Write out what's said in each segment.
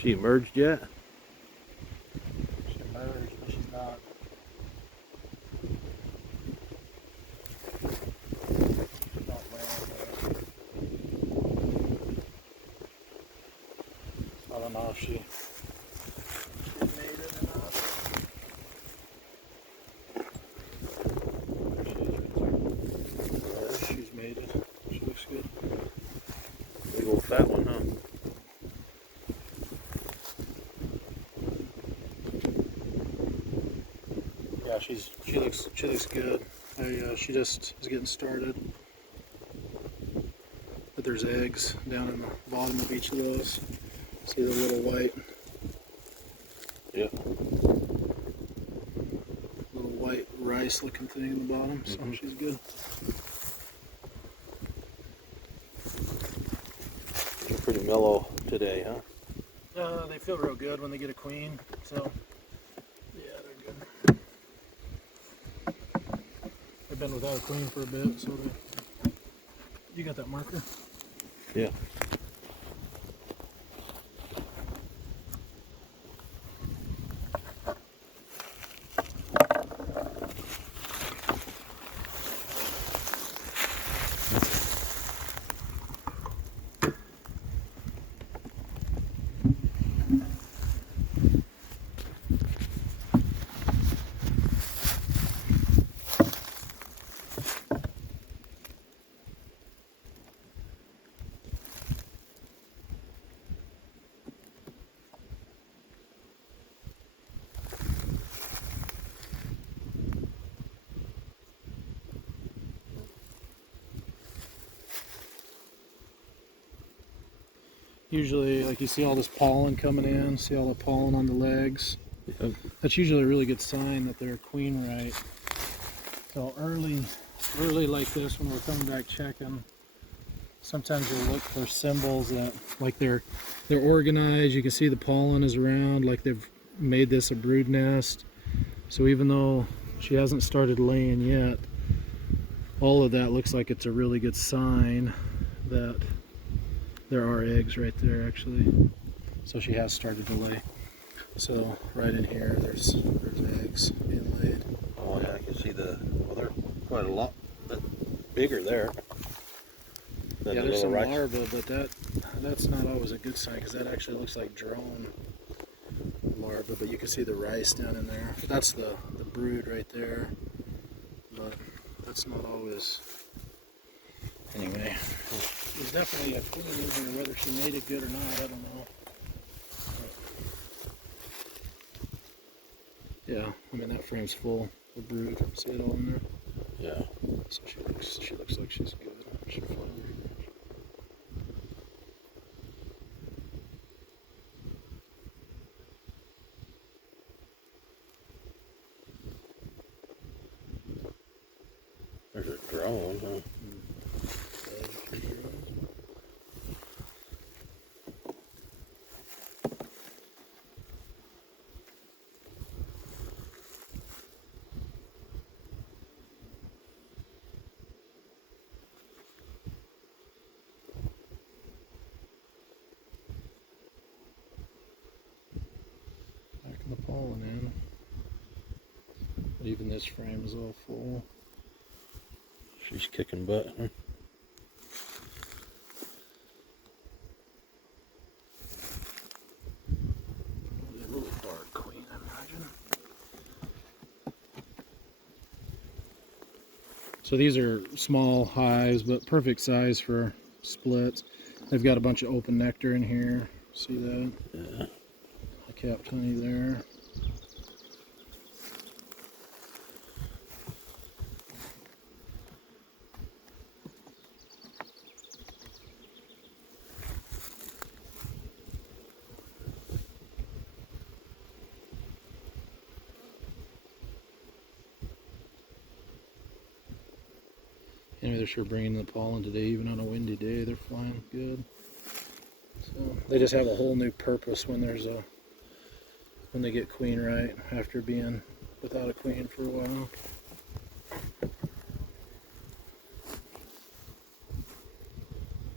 She emerged yet? She emerged, but she's not. She's not laying yet. I don't know if she made it or not. There she's made it. She looks good. Big old fat one, huh? Yeah, she looks good. She just is getting started. But there's eggs down in the bottom of each of those. See the little white, little white rice-looking thing in the bottom. So she's good. They're pretty mellow today, huh? They feel real good when they get a queen. So yeah, they're good. They've been without a queen for a bit, so they. You got that marker? Yeah. Usually, like you see all this pollen coming in, see all the pollen on the legs. Yep. That's usually a really good sign that they're queen right. So early like this, when we're coming back checking, sometimes we'll look for symbols that, like they're organized. You can see the pollen is around, like they've made this a brood nest. So even though she hasn't started laying yet, all of that looks like it's a really good sign that there are eggs right there actually. So she has started to lay. So right in here there's eggs being laid. Oh yeah, I can see well, they're quite a lot bigger there. Yeah, there's some larvae, but that's not always a good sign because that actually looks like drone larvae. But you can see the rice down in there. That's the brood right there. But that's not always. Anyway, there's definitely a queen in here. Whether she made it good or not, I don't know. But yeah, I mean that frame's full of brood. See it all in there? Yeah. So she looks like she's good. She'll fly over here. There's a drone, huh? Backing the pollen in. But even this frame is all full. She's kicking butt, huh? A really hard queen, I imagine. So these are small hives, but perfect size for splits. They've got a bunch of open nectar in here. See that? Yeah. I capped honey there. Anyway, they're sure bringing the pollen today, even on a windy day. They're flying good. So they just have a whole new purpose when they get queen right after being without a queen for a while.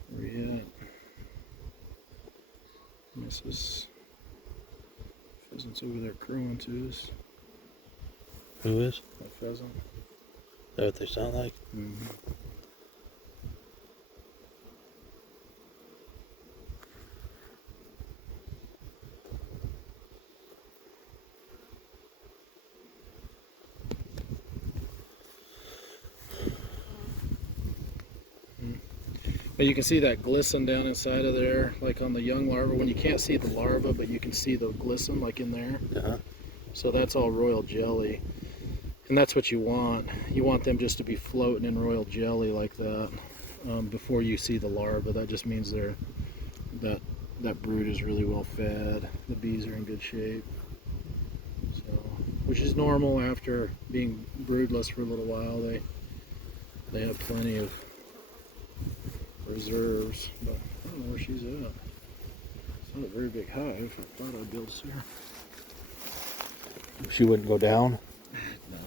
Where you at? Mrs. Pheasant's over there crowing to us. Who is? A pheasant. Is that what they sound like? Mm-hmm. But you can see that glisten down inside of there, like on the young larva, when you can't see the larva, but you can see the glisten like in there. Uh-huh. So that's all royal jelly. And that's what you want. You want them just to be floating in royal jelly like that before you see the larva. That just means that brood is really well fed. The bees are in good shape. So, which is normal after being broodless for a little while. They have plenty of reserves, but I don't know where she's at. It's not a very big hive. I thought I'd be able to see her. She wouldn't go down? No,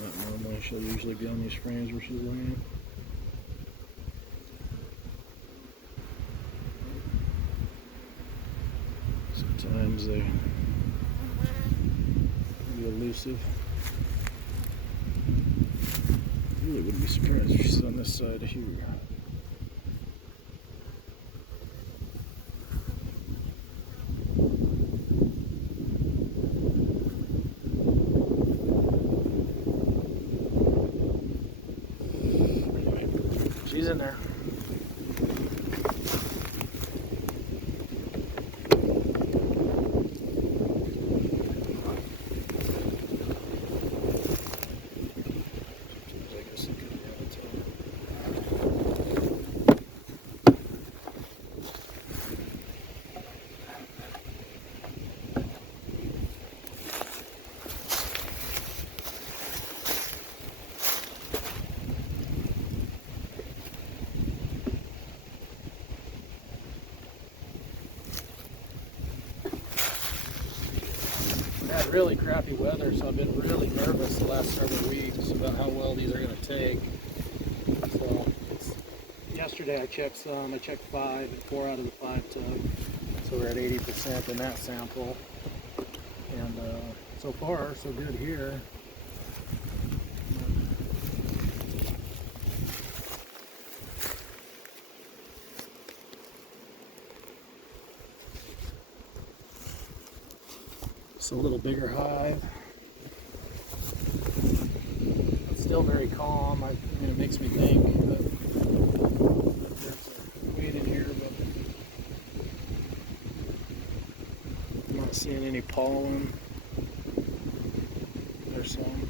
not normally. She'll usually be on these frames where she's laying. Sometimes they can be elusive. Really wouldn't be surprised if she's on this side here. She's in there. Had really crappy weather, so I've been really nervous the last several weeks about how well these are going to take. So yesterday I checked some. I checked 5, and 4 out of the 5 took. So we're at 80% in that sample. And so far, so good here. It's a little bigger hive. It's still very calm. It makes me think that there's a queen in here, but I'm not seeing any pollen. There's some.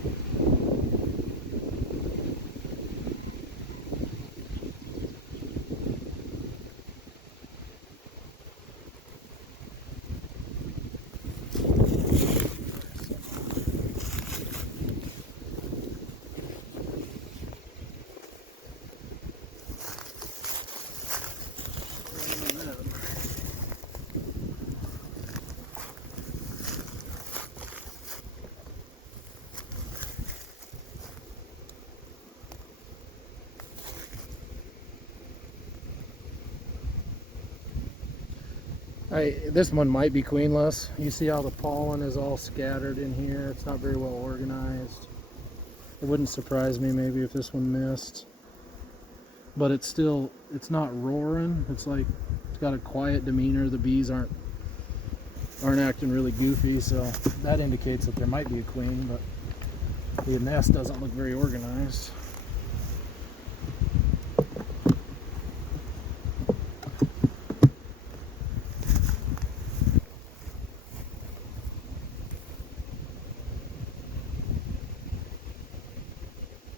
This one might be queenless. You see how the pollen is all scattered in here. It's not very well organized. It wouldn't surprise me maybe if this one missed. But it's not roaring. It's got a quiet demeanor. The bees aren't acting really goofy, so that indicates that there might be a queen, but the nest doesn't look very organized.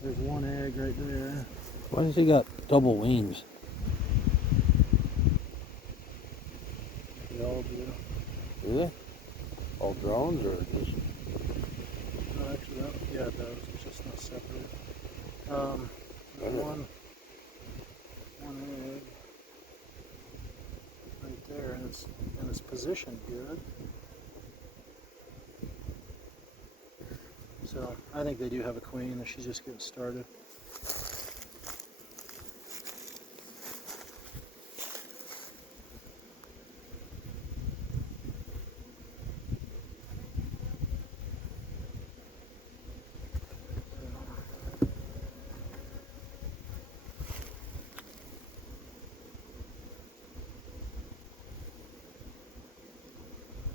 There's one egg right there. Why does he got double wings? They all do. Do they? All drones or just? No, actually, yeah, it does. It's just not separate. There's one egg right there, and it's positioned good. So I think they do have a queen, and she's just getting started.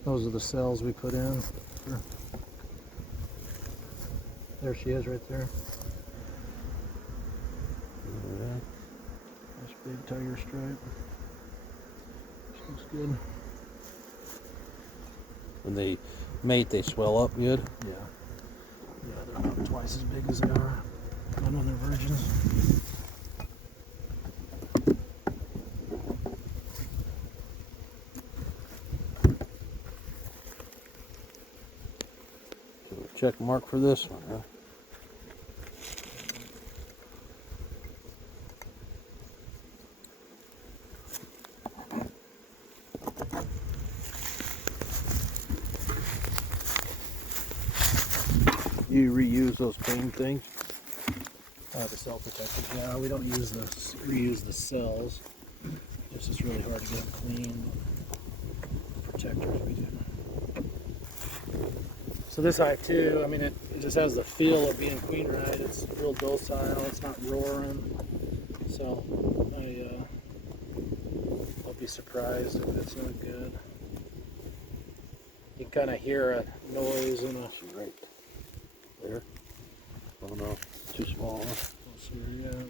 Those are the cells we put in. There she is right there. Alright. Nice big tiger stripe. She looks good. When they mate, they swell up good. Yeah. Yeah, they're about twice as big as they are when they're virgins. So check mark for this one, huh? You reuse those clean things? The cell protectors. Yeah, we don't reuse the cells. It's really hard to get them clean. Protectors we do. So this hive too, I mean, it just has the feel of being queen right. It's real docile. It's not roaring. So I'll be surprised if it's not good. You can kind of hear a noise and a. She's right there. Oh no, too small. Huh? Let's see where you're at.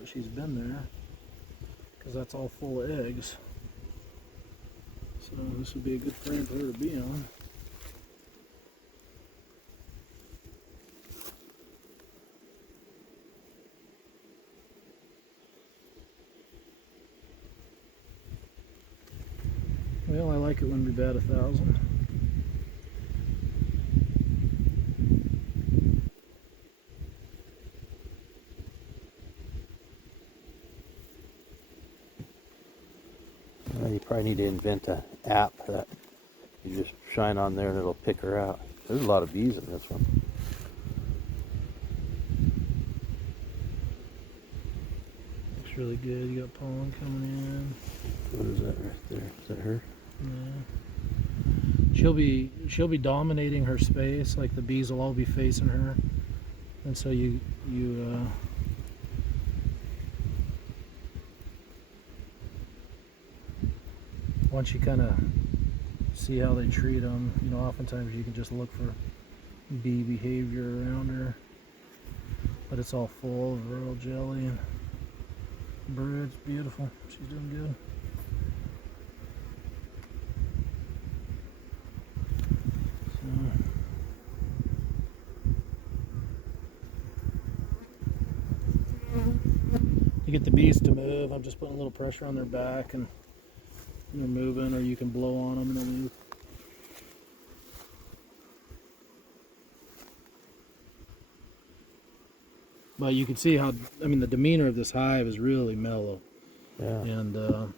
But she's been there because that's all full of eggs. So this would be a good frame for her to be on. Well, I like it when we bat 1,000. You probably need to invent an app that you just shine on there and it'll pick her out. There's a lot of bees in this one. Looks really good. You got pollen coming in. What is that right there? Is that her? Yeah. She'll be dominating her space. Like the bees will all be facing her, and so once you kind of see how they treat them, you know, oftentimes you can just look for bee behavior around her. But it's all full of royal jelly and brood. It's beautiful. She's doing good. To get the bees to move, I'm just putting a little pressure on their back and they're moving, or you can blow on them and they'll move. But you can see how, I mean, the demeanor of this hive is really mellow. Yeah. And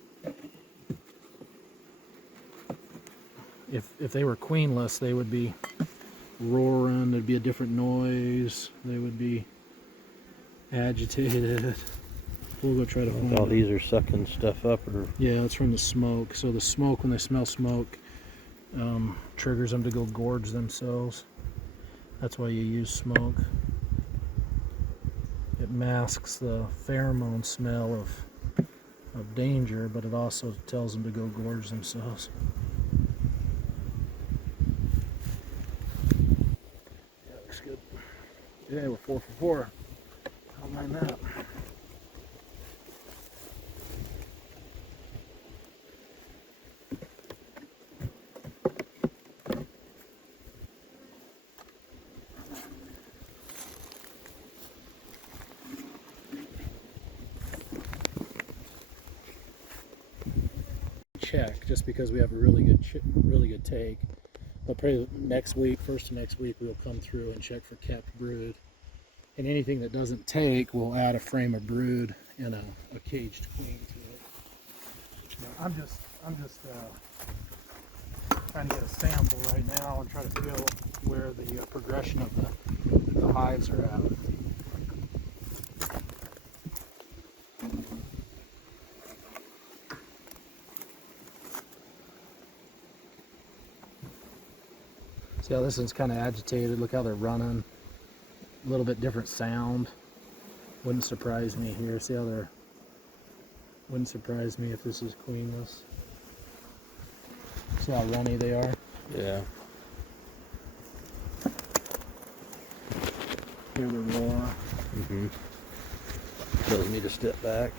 if they were queenless, they would be roaring, there'd be a different noise, they would be agitated. We'll go try to find All it. these are sucking stuff up, or Yeah, it's from the smoke. So the smoke, when they smell smoke, triggers them to go gorge themselves. That's why you use smoke. It masks the pheromone smell of danger, but it also tells them to go gorge themselves. Yeah, looks good. Yeah, we're 4 for 4. I don't mind that. Check just because we have a really good take. But probably next week, first of next week, we'll come through and check for kept brood. And anything that doesn't take, we'll add a frame of brood and a caged queen to it. But I'm just trying to get a sample right now and try to feel where the progression of the hives are at. See how this one's kind of agitated. Look how they're running. A little bit different sound. Wouldn't surprise me here. See how they're Wouldn't surprise me if this is queenless. See how runny they are? Yeah. Hear the roar. Mm-hmm. Doesn't need to step back.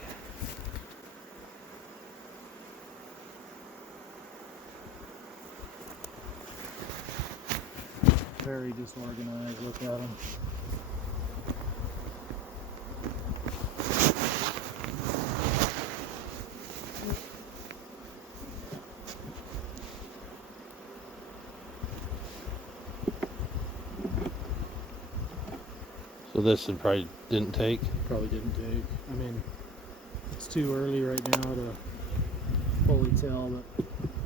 Very disorganized. Look at them. So this one probably didn't take. Probably didn't take. I mean, it's too early right now to fully tell, but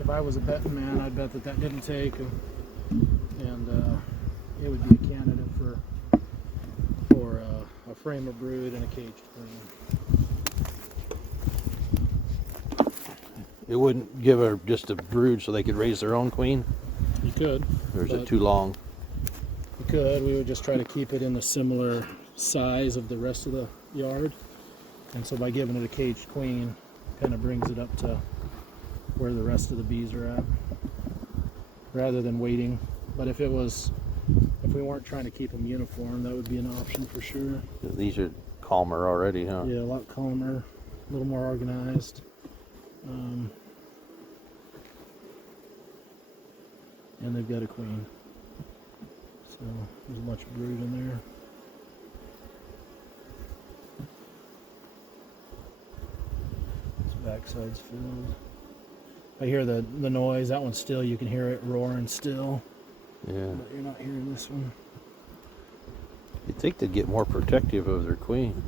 if I was a betting man, I'd bet that didn't take, and it would be a candidate for a frame of brood and a caged queen. It wouldn't give her just a brood so they could raise their own queen? You could. Or is but it too long? You could. We would just try to keep it in the similar size of the rest of the yard, and so by giving it a caged queen, kind of brings it up to where the rest of the bees are at, rather than waiting. But if we weren't trying to keep them uniform, that would be an option for sure. These are calmer already, huh? Yeah, a lot calmer, a little more organized. And they've got a queen. So there's a bunch of brood in there. This backside's filled. I hear the noise. That one's still. You can hear it roaring still. Yeah. But you're not hearing this one. You'd think they'd get more protective of their queen.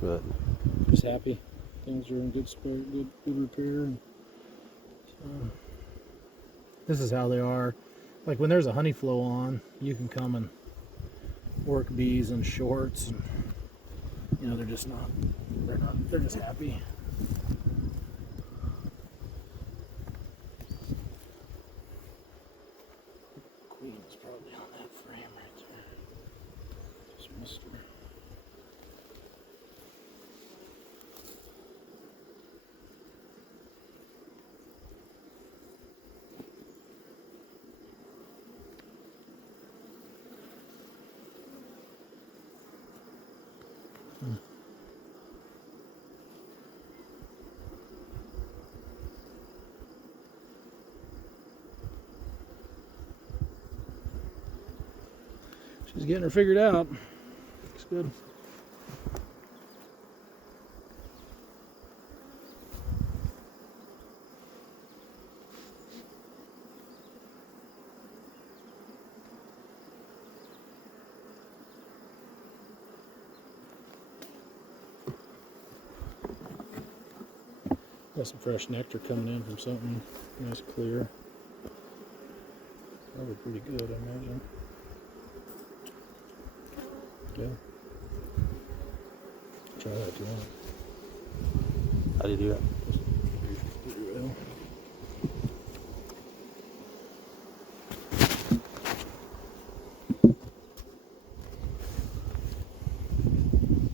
But Just happy. Things are in good spirit, good repair. And, this is how they are. Like when there's a honey flow on, you can come and work bees in shorts, and you know they're just not. They're just happy. Queen's probably on that frame right there. Just missed her. She's getting her figured out. Looks good. Got some fresh nectar coming in from something nice clear. Probably pretty good, I imagine. Yeah. Try that if you want. how do you do that? Pretty well.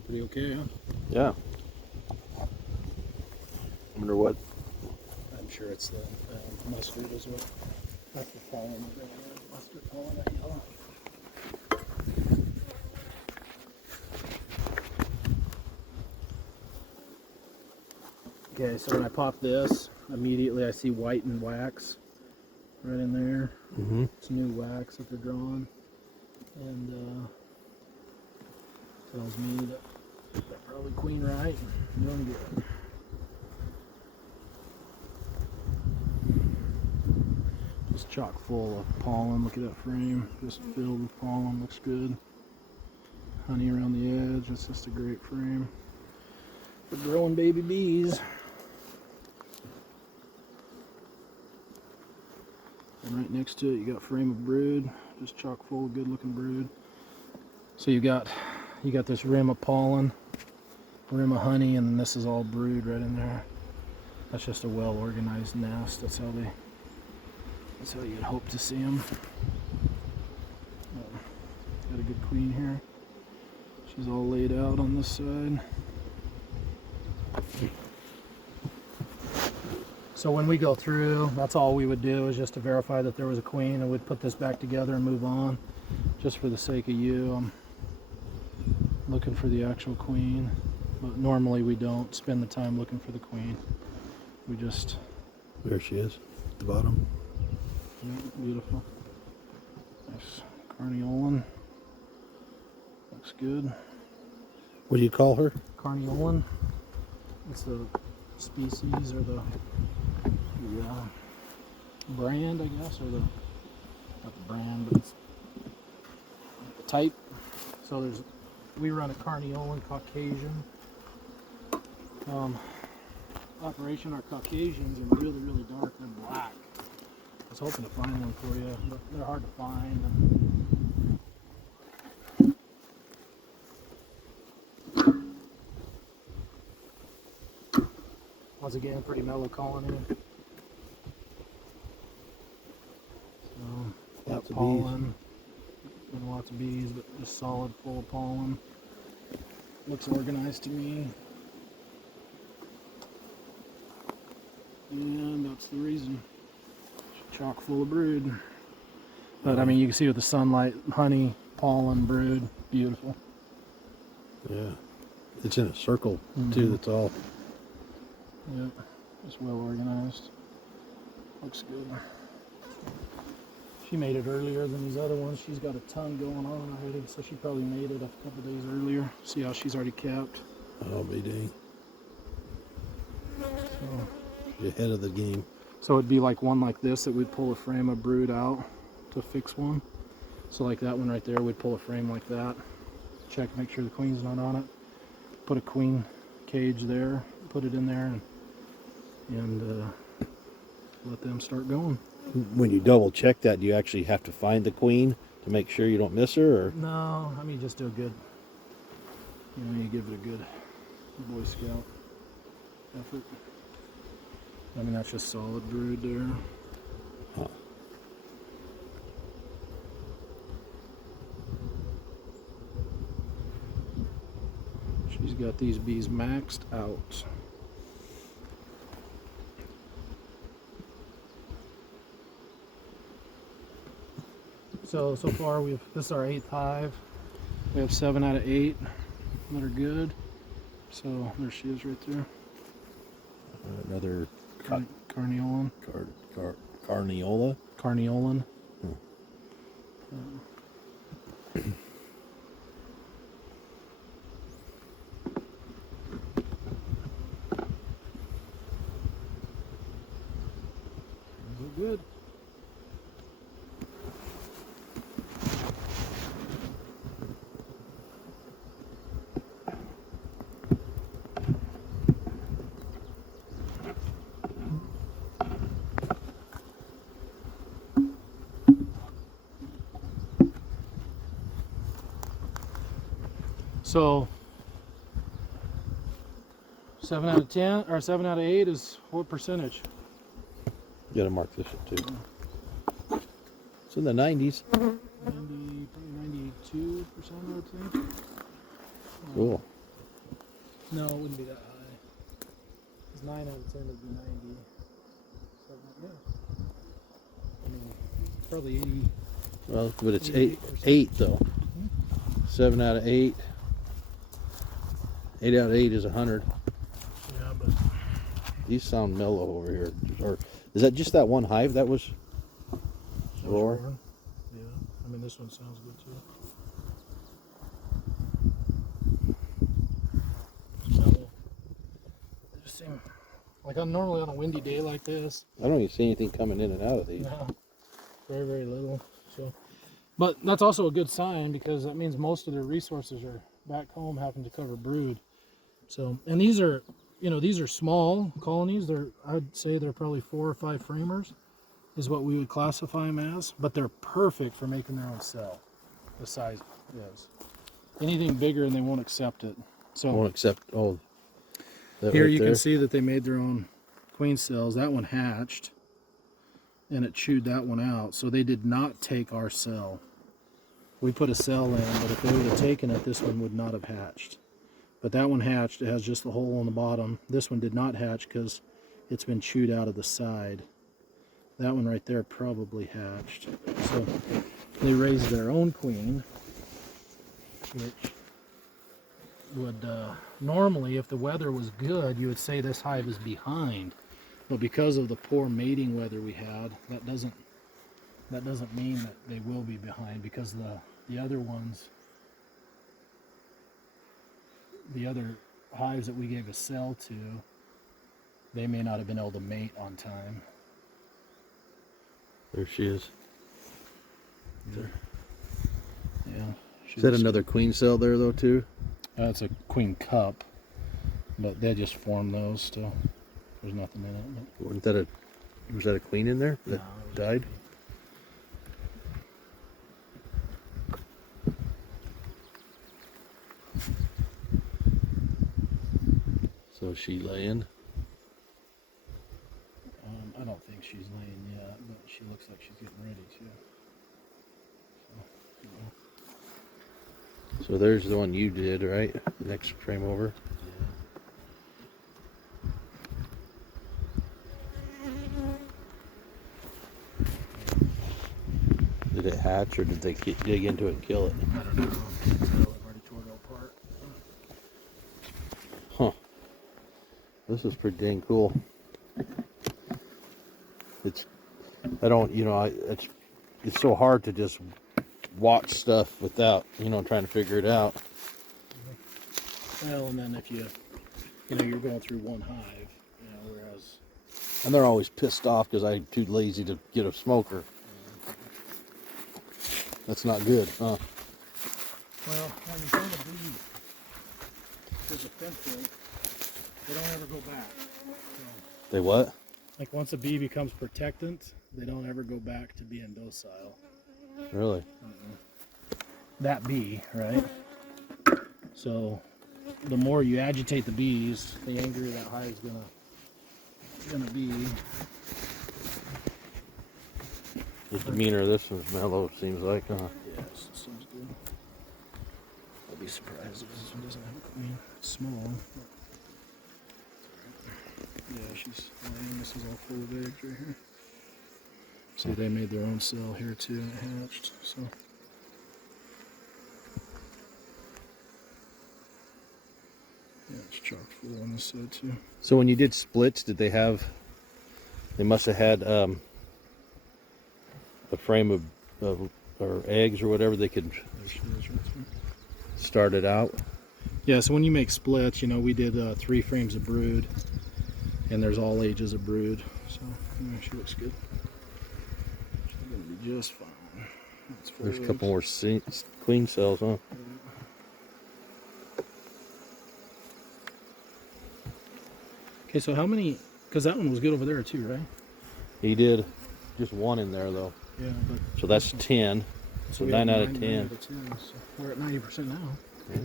Pretty okay, huh? Yeah. Wonder what. I'm sure it's the mustard as well. That's the pollen. Mustard pollen, that yellow. Okay, so when I pop this, immediately I see white and wax right in there. Mm-hmm. It's new wax that they're drawing, and tells me that they're probably queen right and doing good. Just chock full of pollen. Look at that frame, just filled with pollen. Looks good. Honey around the edge. It's just a great frame for growing baby bees. And right next to it, you got a frame of brood, just chock full of good-looking brood. So you got this rim of pollen, rim of honey, and then this is all brood right in there. That's just a well-organized nest. That's how you'd hope to see them. Got a good queen here. She's all laid out on this side. So when we go through, that's all we would do is just to verify that there was a queen, and we'd put this back together and move on. Just for the sake of you, I'm looking for the actual queen, but normally we don't spend the time looking for the queen. We just... There she is, at the bottom. Yeah, beautiful. Nice carniolan. Looks good. What do you call her? Carniolan. It's the species or the brand, I guess, or the, not the brand, but it's the type. So we run a Carniolan Caucasian operation. Our Caucasians are really, really dark. They're black. I was hoping to find one for you, but they're hard to find. Once again, pretty mellow colony. So, Lots of pollen. And lots of bees, but just solid, full of pollen. Looks organized to me. And that's the reason. Chock full of brood. But I mean, you can see with the sunlight, honey, pollen, brood, beautiful. Yeah. It's in a circle, too, that's all. Yep, just well organized. Looks good. She made it earlier than these other ones. She's got a ton going on already, so she probably made it a couple days earlier. See how she's already capped. I'll be dang. So, You're ahead of the game. so it'd be like one like this that we'd pull a frame of brood out to fix one. So like that one right there, we'd pull a frame like that. Check, make sure the queen's not on it. Put a queen cage there, put it in there, and let them start going. When you double check that, do you actually have to find the queen to make sure you don't miss her? Or? No, I mean just do a good, you give it a good Boy Scout effort. I mean that's just solid brood there. Huh. She's got these bees maxed out. So far this is our 8th hive. We have 7 out of 8 that are good. So there she is right there. Another Carniolan. Carniola? Carniolan. Good. So 7 out of 10 or 7 out of 8 is what percentage? You gotta mark this one too. It's in the 90s. 90, probably 92%, I would say. Cool. No, it wouldn't be that high. Because 9 out of 10 would be 90. So, yeah. I mean, probably 80. Well, but it's 88%. eight though. 7 out of 8. 8 out of 8 is 100. Yeah, but These sound mellow over here. Or is that just that one hive that was roar? Yeah, I mean this one sounds good too. Mellow. They just seem like normally on a windy day like this. I don't even see anything coming in and out of these. No, very, very little. So, but that's also a good sign because that means most of their resources are back home having to cover brood. So, and these are, these are small colonies. I'd say they're probably 4 or 5 framers is what we would classify them as, but they're perfect for making their own cell. The size is. Anything bigger and they won't accept it. So Won't accept. Oh, that here right you there? can see that they made their own queen cells. That one hatched and it chewed that one out. So they did not take our cell. We put a cell in, but if they would have taken it, this one would not have hatched. But that one hatched. It has just the hole on the bottom. This one did not hatch because it's been chewed out of the side. That one right there probably hatched. So they raised their own queen, which would normally, if the weather was good, you would say this hive is behind. But because of the poor mating weather we had, that doesn't mean that they will be behind, because the other ones, the other hives that we gave a cell to, they may not have been able to mate on time. There she is. Yeah. Is that another queen cell there though too? That's a queen cup, but they just formed those still. There's nothing in it. Wasn't that was that a queen in there that died? So is she laying? I don't think she's laying yet, but she looks like she's getting ready to. So there's the one you did, right? Next frame over. Did it hatch or did they dig into it and kill it? I don't know. It already tore it apart. Huh. This is pretty dang cool. It's so hard to just watch stuff without, trying to figure it out. Well, and then if you're going through one hive, whereas... And they're always pissed off because I'm too lazy to get a smoker. That's not good, huh? Well, when you find a bee there's a fence, they don't ever go back. So, They what? like once a bee becomes protectant, they don't ever go back to being docile. Really? That bee, right? So the more you agitate the bees, the angrier that hive's gonna be. The demeanor of this one's mellow, it seems like, huh? Yeah, seems good. I'll be surprised if this one doesn't have a queen. It's small. But yeah, she's laying. This is all full of eggs right here. See, they made their own cell here too, and it hatched. So. Yeah, it's chock full on this side too. So when you did splits, did they must have had a frame of or eggs or whatever they could There she is right there. start it out? Yeah, so when you make splits, we did 3 frames of brood, and there's all ages of brood. So she looks good. She's gonna be just fine. There's a couple more queen cells, huh? Okay, so how many? Because that one was good over there too, right? He did just one in there though. Yeah, but So that's 10. So we 9 have out of 9 10. out of 10, so we're at 90% now. Yeah.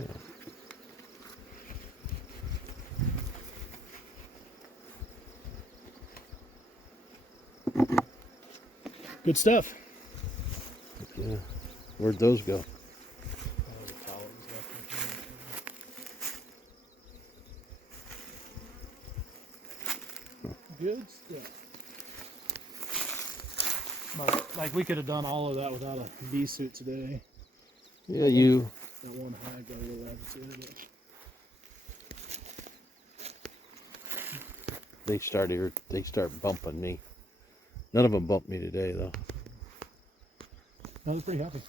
Good stuff. Yeah. Where'd those go? Good stuff. But like we could have done all of that without a bee suit today. Yeah, That one hive got a little agitated. They start bumping me. None of them bumped me today though. I was pretty happy.